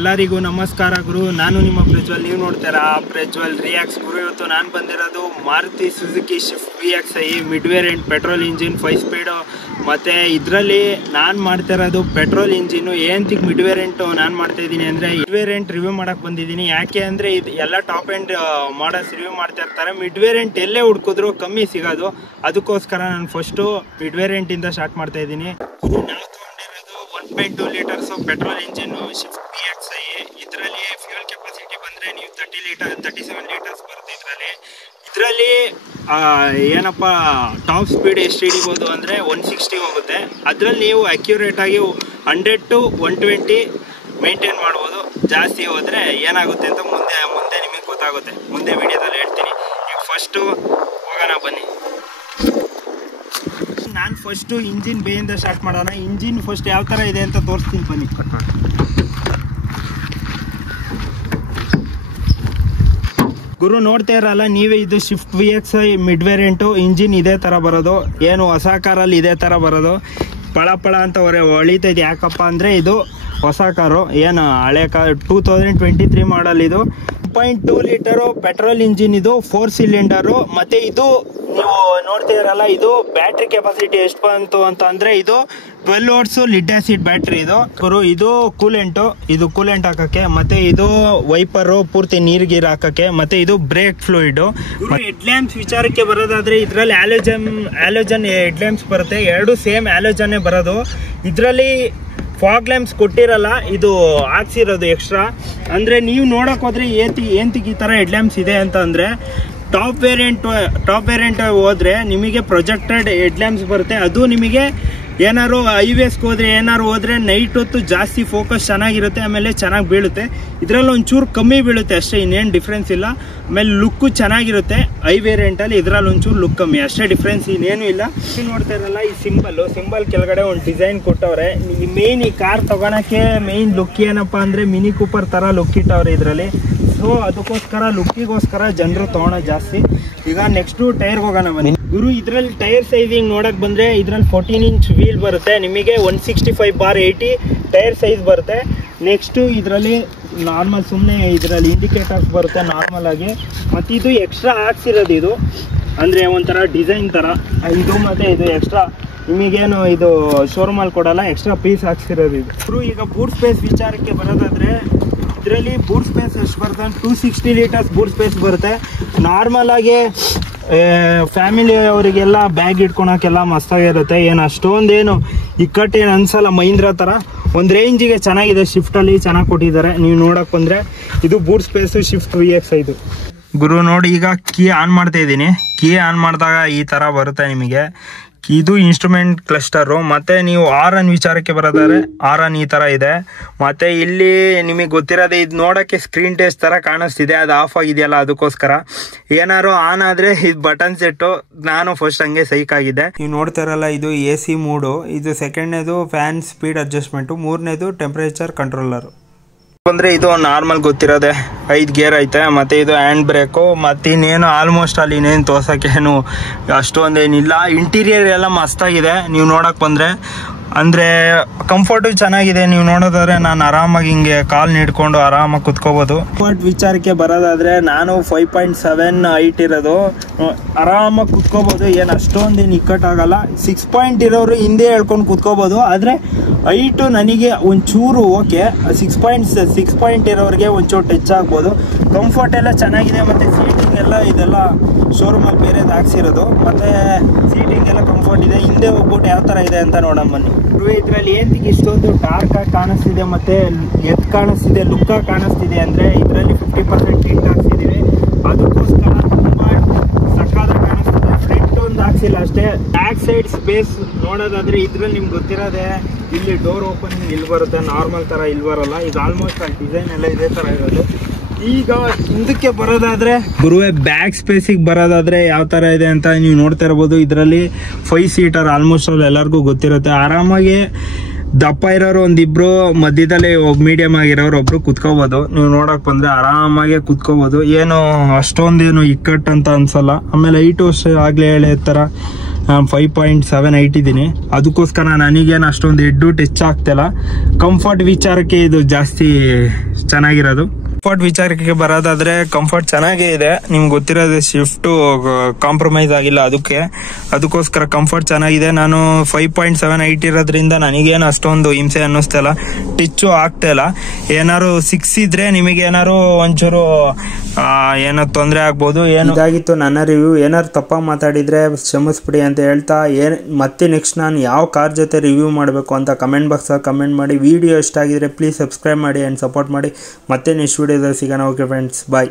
ಎಲ್ಲರಿಗೂ ನಮಸ್ಕಾರ ಗುರು. ನಾನು ನಿಮ್ಮ ಪ್ರಜ್ವಲ್, ನೀವು ನೋಡ್ತಾರಾ ಪ್ರಜ್ವಲ್ ರಿಯಾಕ್ಟ್ಸ್ ಗುರು. ಇವತ್ತು ನಾನು ಬಂದಿರೋದು Maruti Suzuki Swift VXi mid variant petrol engine 5 speed. ಮತ್ತು ಇದರಲ್ಲಿ ನಾನು ಮಾಡ್ತಾ ಇರೋದು ಪೆಟ್ರೋಲ್ ಇಂಜಿನ್ನು. ಏನಂತಿಗೆ ಮಿಡ್ ವೇರಿಯಂಟು ನಾನು ಮಾಡ್ತಾ ಇದ್ದೀನಿ ಅಂದರೆ, ಮಿಡ್ ವೇರಿಯಂಟ್ ರಿವ್ಯೂ ಮಾಡೋಕ್ಕೆ ಬಂದಿದ್ದೀನಿ. ಯಾಕೆ ಅಂದರೆ ಇದು ಎಲ್ಲ ಟಾಪ್ ಆ್ಯಂಡ್ ಮಾಡಲ್ಸ್ ರಿವ್ಯೂ ಮಾಡ್ತಾ ಇರ್ತಾರೆ. ಮಿಡ್ ವೇರಿಯಂಟ್ ಎಲ್ಲೇ ಹುಡ್ಕಿದ್ರು ಕಮ್ಮಿ ಸಿಗೋದು. ಅದಕ್ಕೋಸ್ಕರ ನಾನು ಫಸ್ಟು ಮಿಡ್ ವೇರಿಯಂಟಿಂದ ಸ್ಟಾರ್ಟ್ ಮಾಡ್ತಾ ಇದ್ದೀನಿ. ನಾವು ತೊಗೊಂಡಿರೋದು 1.2 litres petrol engine shift VXi. ಇದರಲ್ಲಿ ಫ್ಯೂಯಲ್ ಕೆಪಾಸಿಟಿ ಬಂದರೆ ನೀವು 37 ಲೀಟರ್ಸ್ ಬರುತ್ತೆ. ಇದರಲ್ಲಿ ಏನಪ್ಪ ಟಾಪ್ ಸ್ಪೀಡ್ ಎಷ್ಟು ಹಿಡಿಬೋದು ಅಂದರೆ 160 ಹೋಗುತ್ತೆ. ಅದರಲ್ಲಿ ನೀವು ಅಕ್ಯುರೇಟಾಗಿ 100 to 120 ಮೇಂಟೈನ್ ಮಾಡ್ಬೋದು. ಜಾಸ್ತಿ ಹೋದರೆ ಏನಾಗುತ್ತೆ ಅಂತ ಮುಂದೆ ನಿಮಗೆ ಗೊತ್ತಾಗುತ್ತೆ. ಮುಂದೆ ವಿಡಿಯೋದಲ್ಲಿ ಹೇಳ್ತೀನಿ. ಈಗ ಫಸ್ಟು ಹೋಗೋಣ ಬನ್ನಿ. ನಾನು ಫಸ್ಟು ಇಂಜಿನ್ ಬೇಯಿಂದ ಸ್ಟಾರ್ಟ್ ಮಾಡೋಣ. ಇಂಜಿನ್ ಫಸ್ಟ್ ಯಾವ ಥರ ಇದೆ ಅಂತ ತೋರಿಸ್ತೀನಿ ಬನ್ನಿ. ಗುರು ನೋಡ್ತಾ ಇರಲ್ಲ ನೀವೇ, ಇದು shift VXi mid variant. Engine ಇದೇ ಥರ ಬರೋದು, ಏನು ಹೊಸ ಕಾರಲ್ಲಿ ಇದೇ ಥರ ಬರೋದು. ಪಳ ಅಂತ ಹೊಳಿತೈತೆ. ಯಾಕಪ್ಪ ಅಂದರೆ ಇದು ಹೊಸ ಕಾರು, ಏನು ಹಳೆ ಕಾರ್ 2023 ಮಾಡಲ್. ಇದು 1.2 ಲೀಟರು ಪೆಟ್ರೋಲ್ ಇಂಜಿನ್, ಇದು 4 ಸಿಲಿಂಡರು. ಮತ್ತು ಇದು ನೀವು ನೋಡ್ತಾ ಇರಲ್ಲ, ಇದು ಬ್ಯಾಟ್ರಿ ಕೆಪಾಸಿಟಿ ಎಷ್ಟು ಬಂತು ಅಂತ ಅಂದರೆ, ಇದು 12 volts ಲಿಡ್ ಆಸಿಡ್ ಬ್ಯಾಟ್ರಿ. ಇದು ಕೂಲೆಂಟು, ಇದು ಕೂಲೆಂಟ್ ಹಾಕೋಕ್ಕೆ. ಮತ್ತು ಇದು ವೈಪರು ಪೂರ್ತಿ ನೀರ್ಗೀರು ಹಾಕೋಕ್ಕೆ. ಮತ್ತು ಇದು ಬ್ರೇಕ್ ಫ್ಲೂಯಿಡು. ಹೆಡ್ ಲ್ಯಾಂಪ್ಸ್ ವಿಚಾರಕ್ಕೆ ಬರೋದಾದರೆ, ಇದರಲ್ಲಿ ಆ್ಯಲೋಜನ್ ಹೆಡ್ ಲ್ಯಾಂಪ್ಸ್ ಬರುತ್ತೆ. ಎರಡು ಸೇಮ್ ಆ್ಯಲೋಜನ್ನೇ ಬರೋದು. ಇದರಲ್ಲಿ ಫಾಗ್ ಲ್ಯಾಂಪ್ಸ್ ಕೊಟ್ಟಿರಲ್ಲ, ಇದು ಹಾಕ್ಸಿರೋದು ಎಕ್ಸ್ಟ್ರಾ. ಅಂದರೆ ನೀವು ನೋಡೋಕೆ ಹೋದರೆ ಏನಂತಿಗೆ ಈ ಥರ ಹೆಡ್ ಲ್ಯಾಂಪ್ಸ್ ಇದೆ ಅಂತ ಅಂದರೆ, ಟಾಪ್ ವೇರಿಯಂಟ್ ಹೋದರೆ ನಿಮಗೆ ಪ್ರೊಜೆಕ್ಟೆಡ್ ಹೆಡ್ ಲ್ಯಾಂಪ್ಸ್ ಬರುತ್ತೆ. ಅದು ನಿಮಗೆ ಏನಾರು ಹೈವೇಸ್ಗೆ ಹೋದರೆ ನೈಟ್ ಹೊತ್ತು ಜಾಸ್ತಿ ಫೋಕಸ್ ಚೆನ್ನಾಗಿರುತ್ತೆ. ಆಮೇಲೆ ಚೆನ್ನಾಗಿ ಬೀಳುತ್ತೆ. ಇದರಲ್ಲಿ ಒಂಚೂರು ಕಮ್ಮಿ ಬೀಳುತ್ತೆ ಅಷ್ಟೇ, ಇನ್ನೇನು ಡಿಫ್ರೆನ್ಸ್ ಇಲ್ಲ. ಆಮೇಲೆ ಲುಕ್ಕು ಚೆನ್ನಾಗಿರುತ್ತೆ. ಹೈ ವೇರಿಯಂಟಲ್ಲಿ ಇದರಲ್ಲಿ ಒಂಚೂರು ಲುಕ್ ಕಮ್ಮಿ ಅಷ್ಟೇ, ಡಿಫ್ರೆನ್ಸ್ ಇನ್ನೇನು ಇಲ್ಲ. ನೋಡ್ತಾ ಇರಲ್ಲ, ಈ ಸಿಂಬಲ್ ಕೆಳಗಡೆ ಒಂದು ಡಿಸೈನ್ ಕೊಟ್ಟವ್ರೆ. ಈ ಕಾರ್ ತೊಗೊಳಕ್ಕೆ ಮೇಯ್ನ್ ಲುಕ್ ಏನಪ್ಪ ಅಂದರೆ, ಮಿನಿ ಕೂಪರ್ ಥರ ಲುಕ್ ಇಟ್ಟವ್ರೆ ಇದರಲ್ಲಿ. ಸೊ ಅದಕ್ಕೋಸ್ಕರ ಲುಕ್ಕಿಗೋಸ್ಕರ ಜನರು ತೊಗೊಳೋದು ಜಾಸ್ತಿ. ಈಗ ನೆಕ್ಸ್ಟು ಟೈರ್ಗೆ ಹೋಗೋಣ ಬನ್ನಿ ಗುರು. ಇದರಲ್ಲಿ ಟೈರ್ ಸೈಜಿಂಗ್ ನೋಡೋಕೆ ಬಂದರೆ, ಇದರಲ್ಲಿ 14 inch ವೀಲ್ ಬರುತ್ತೆ. ನಿಮಗೆ 165/80 ಟೈರ್ ಸೈಜ್ ಬರುತ್ತೆ. ನೆಕ್ಸ್ಟು ಇದರಲ್ಲಿ ನಾರ್ಮಲ್ ಸುಮ್ಮನೆ ಇದರಲ್ಲಿ ಇಂಡಿಕೇಟರ್ಸ್ ಬರುತ್ತೆ ನಾರ್ಮಲ್ ಆಗಿ. ಮತ್ತು ಇದು ಎಕ್ಸ್ಟ್ರಾ ಹಾಕ್ಸಿರೋದು, ಇದು ಅಂದರೆ ಒಂಥರ ಡಿಸೈನ್ ಥರ ಇದು. ಮತ್ತು ಇದು ಎಕ್ಸ್ಟ್ರಾ ನಿಮಗೇನು ಇದು ಶೋರೂಮಲ್ಲಿ ಕೊಡೋಲ್ಲ, ಎಕ್ಸ್ಟ್ರಾ ಪೀಸ್ ಹಾಕ್ಸಿರೋದು ಇದು. ಈಗ ಬೂಟ್ ಸ್ಪೇಸ್ ವಿಚಾರಕ್ಕೆ ಬರೋದಾದರೆ, ಇದರಲ್ಲಿ ಬೂಟ್ ಸ್ಪೇಸ್ ಎಷ್ಟು ಬರುತ್ತೆ, 260 ಲೀಟರ್ಸ್ ಬೂಟ್ ಸ್ಪೇಸ್ ಬರುತ್ತೆ. ನಾರ್ಮಲ್ ಆಗಿ ಫ್ಯಾಮಿಲಿ ಅವರಿಗೆಲ್ಲ ಬ್ಯಾಗ್ ಇಟ್ಕೊಳಕ್ಕೆಲ್ಲ ಮಸ್ತಾಗಿರುತ್ತೆ. ಏನು ಅಷ್ಟೊಂದೇನು ಇಕ್ಕಟ್ಟೇನು ಅನ್ಸಲ್ಲ. ಮಹೀಂದ್ರ ಥರ ಒಂದು ರೇಂಜಿಗೆ ಚೆನ್ನಾಗಿದೆ. ಶಿಫ್ಟಲ್ಲಿ ಚೆನ್ನಾಗಿ ಕೊಟ್ಟಿದ್ದಾರೆ. ನೀವು ನೋಡೋಕೆ ಬಂದರೆ ಇದು ಬೂಟ್ ಸ್ಪೇಸು ಶಿಫ್ಟ್ VXi ಇದು. ಗುರು ನೋಡಿ, ಈಗ ಕೀ ಆನ್ ಮಾಡ್ತಾ ಇದ್ದೀನಿ. ಕೀ ಆನ್ ಮಾಡಿದಾಗ ಈ ಥರ ಬರುತ್ತೆ ನಿಮಗೆ. ಇದು ಇನ್ಸ್ಟ್ರೂಮೆಂಟ್ ಕ್ಲಸ್ಟರು. ಮತ್ತು ನೀವು ಆರನ್ ವಿಚಾರಕ್ಕೆ ಬರೋದಾದ್ರೆ, ಆರನ್ ಈ ಥರ ಇದೆ. ಮತ್ತು ಇಲ್ಲಿ ನಿಮಗೆ ಗೊತ್ತಿರೋದೆ, ಇದು ನೋಡೋಕ್ಕೆ ಸ್ಕ್ರೀನ್ ಟಚ್ ಥರ ಕಾಣಿಸ್ತಿದೆ. ಅದು ಆಫ್ ಆಗಿದೆಯಲ್ಲ, ಅದಕ್ಕೋಸ್ಕರ. ಏನಾರು ಆನ್ ಆದರೆ ಇದು ಬಟನ್ ಸೆಟ್ಟು. ನಾನು ಫಸ್ಟ್ ಹಂಗೆ ಸೈಕ್ ಆಗಿದ್ದೆ. ನೀವು ನೋಡ್ತಾ ಇರಲ್ಲ, ಇದು AC ಮೂಡು. ಇದು ಸೆಕೆಂಡ್ನೇದು ಫ್ಯಾನ್ ಸ್ಪೀಡ್ ಅಡ್ಜಸ್ಟ್ಮೆಂಟು. ಮೂರನೇದು ಟೆಂಪ್ರೇಚರ್ ಕಂಟ್ರೋಲರು. ಅಂದರೆ ಇದು ನಾರ್ಮಲ್ ಗೊತ್ತಿರೋದೆ, 5 ಗೇರ್ ಐತೆ. ಮತ್ತು ಇದು ಹ್ಯಾಂಡ್ ಬ್ರೇಕು. ಮತ್ತು ಇನ್ನೇನು ಆಲ್ಮೋಸ್ಟ್ ಅಲ್ಲಿ ಇನ್ನೇನು ತೋರ್ಸೋಕ್ಕೇನು ಅಷ್ಟೊಂದೇನಿಲ್ಲ. ಇಂಟೀರಿಯರ್ ಎಲ್ಲ ಮಸ್ತಾಗಿದೆ. ನೀವು ನೋಡೋಕೆ ಬಂದರೆ ಅಂದರೆ ಕಂಫರ್ಟು ಚೆನ್ನಾಗಿದೆ. ನೀವು ನೋಡೋದಾದ್ರೆ ನಾನು ಆರಾಮಾಗಿ ಹಿಂಗೆ ಕಾಲು ನೀಡ್ಕೊಂಡು ಆರಾಮಾಗಿ ಕುತ್ಕೋಬೋದು. ಕಂಫರ್ಟ್ ವಿಚಾರಕ್ಕೆ ಬರೋದಾದರೆ, ನಾನು 5.7 ಹೈಟ್ ಇರೋದು. ಆರಾಮಾಗಿ ಕುತ್ಕೋಬೋದು. ಏನು ಅಷ್ಟೊಂದೇನು ಇಕ್ಕಟ್ಟಾಗಲ್ಲ. 6 ಪಾಯಿಂಟ್ ಇರೋರು ಹಿಂದೆ ಹೇಳ್ಕೊಂಡು ಕುತ್ಕೋಬೋದು. ಆದರೆ ಹೈಟು ನನಗೆ ಒಂಚೂರು ಓಕೆ. 6 ಪಾಯಿಂಟ್ ಇರೋರಿಗೆ ಒಂಚೂರು ಟಚ್ ಆಗ್ಬೋದು. ಕಂಫರ್ಟ್ ಎಲ್ಲ ಚೆನ್ನಾಗಿದೆ. ಮತ್ತು ಸೀಟಿಂಗ್ ಎಲ್ಲ ಇದೆಲ್ಲ ಶೋರೂಮಲ್ಲಿ ಬೇರೆದು ಹಾಕ್ಸಿರೋದು. ಮತ್ತು ಸೀಟಿಂಗ್ ಎಲ್ಲ ಕಂಫರ್ಟ್ ಇದೆ. ಹಿಂದೆ ಹೋಗ್ಬಿಟ್ಟು ಯಾವ ಥರ ಇದೆ ಅಂತ ನೋಡೋಣ ಬನ್ನಿ. ಇದರಲ್ಲಿ ಏನಕ್ಕೆ ಇಷ್ಟೊಂದು ಡಾರ್ಕಾಗಿ ಕಾಣಿಸ್ತಿದೆ ಮತ್ತು ಎದ್ದು ಕಾಣಿಸ್ತಿದೆ, ಲುಕ್ಕಾಗಿ ಕಾಣಿಸ್ತಿದೆ ಅಂದರೆ, ಇದರಲ್ಲಿ 50% ಟಿಂಟ್ ಹಾಕ್ಸಿದ್ದೀವಿ. ಅದಕ್ಕೋಸ್ಕರ ತುಂಬ ಸಕ್ಕತ್ತಾಗಿ ಕಾಣಿಸ್ತಿದೆ. ಫ್ರಂಟ್ ಒಂದು ಹಾಕ್ಸಿಲ್ಲ ಅಷ್ಟೇ. ಬ್ಯಾಕ್ ಸೈಡ್ ಸ್ಪೇಸ್ ನೋಡೋದಾದರೆ, ಇದರಲ್ಲಿ ನಿಮ್ಗೆ ಗೊತ್ತಿರೋದೆ, ಇಲ್ಲಿ ಡೋರ್ ಓಪನಿಂಗ್ ಇಲ್ಲಿ ಬರುತ್ತೆ. ನಾರ್ಮಲ್ ಥರ ಇಲ್ಲಿ ಬರೋಲ್ಲ. ಇದು ಆಲ್ಮೋಸ್ಟ್ ಆ ಡಿಸೈನ್ ಎಲ್ಲ ಇದೇ ಥರ ಇರೋದು. ಈಗ ಹಿಂದಕ್ಕೆ ಬರೋದಾದರೆ, ಗುರುವೆ ಬ್ಯಾಕ್ ಸ್ಪೇಸಿಗೆ ಬರೋದಾದರೆ ಯಾವ ಥರ ಇದೆ ಅಂತ ನೀವು ನೋಡ್ತಾ ಇರ್ಬೋದು. ಇದರಲ್ಲಿ 5 ಸೀಟರ್ ಆಲ್ಮೋಸ್ಟ್ ಅಲ್ಲಿ ಎಲ್ಲರಿಗೂ ಗೊತ್ತಿರುತ್ತೆ. ಆರಾಮಾಗಿ ದಪ್ಪ ಇರೋರು ಒಂದಿಬ್ರು, ಮಧ್ಯದಲ್ಲಿ ಮೀಡಿಯಮ್ ಆಗಿರೋರು ಒಬ್ರು ಕುತ್ಕೋಬೋದು. ನೀವು ನೋಡೋಕೆ ಬಂದರೆ ಆರಾಮಾಗಿ ಕುತ್ಕೋಬೋದು. ಏನು ಅಷ್ಟೊಂದೇನು ಇಕ್ಕಟ್ಟು ಅಂತ ಅನ್ಸಲ್ಲ. ಆಮೇಲೆ ಹೈಟು ಅಷ್ಟೇ ಆಗಲೇ ಹೇಳೋ ಥರ ನಾನು 5.7 ಇಟ್ಟಿದ್ದೀನಿ. ಅದಕ್ಕೋಸ್ಕರ ನನಗೇನು ಅಷ್ಟೊಂದು ಹೆಡ್ಡು ಟಚ್ ಆಗ್ತಿಲ್ಲ. ಕಂಫರ್ಟ್ ವಿಚಾರಕ್ಕೆ ಇದು ಜಾಸ್ತಿ ಚೆನ್ನಾಗಿರೋದು. ಕಂಫರ್ಟ್ ವಿಚಾರಕ್ಕೆ ಬರೋದಾದ್ರೆ ಕಂಫರ್ಟ್ ಚೆನ್ನಾಗೇ ಇದೆ. ನಿಮ್ಗೆ ಗೊತ್ತಿರೋದು ಶಿಫ್ಟು ಕಾಂಪ್ರಮೈಸ್ ಆಗಿಲ್ಲ, ಅದಕ್ಕೋಸ್ಕರ ಕಂಫರ್ಟ್ ಚೆನ್ನಾಗಿದೆ. ನಾನು 5.7 ಇರೋದ್ರಿಂದ ನನಗೇನು ಅಷ್ಟೊಂದು ಹಿಂಸೆ ಅನ್ನಿಸ್ತಿಲ್ಲ, ಟಿಚ್ಚು ಆಗ್ತಿಲ್ಲ. ಏನಾರು 6 ಇದ್ರೆ ನಿಮಗೆ ಏನಾರು ಒಂಚೂರು ಏನೋ ತೊಂದರೆ ಆಗ್ಬೋದು. ಇದಾಗಿತ್ತು ನನ್ನ ರಿವ್ಯೂ. ಏನಾರು ತಪ್ಪಾಗಿ ಮಾತಾಡಿದ್ರೆ ಕ್ಷಮಿಸ್ಬಿಡಿ ಅಂತ ಹೇಳ್ತಾ ಮತ್ತೆ ನೆಕ್ಸ್ಟ್ ನಾನು ಯಾವ ಕಾರ್ ಜೊತೆ ರಿವ್ಯೂ ಮಾಡಬೇಕು ಅಂತ ಕಮೆಂಟ್ ಬಾಕ್ಸಲ್ಲಿ ಕಮೆಂಟ್ ಮಾಡಿ. ವಿಡಿಯೋ ಇಷ್ಟ ಆಗಿದ್ರೆ ಪ್ಲೀಸ್ ಸಬ್ಸ್ಕ್ರೈಬ್ ಮಾಡಿ ಆ್ಯಂಡ್ ಸಪೋರ್ಟ್ ಮಾಡಿ. ಮತ್ತೆ ನೆಕ್ಸ್ಟ್ ವಿಡಿಯೋದಲ್ಲಿ ಸಿಗೋಣ. ಓಕೆ ಫ್ರೆಂಡ್ಸ್, ಬಾಯ್.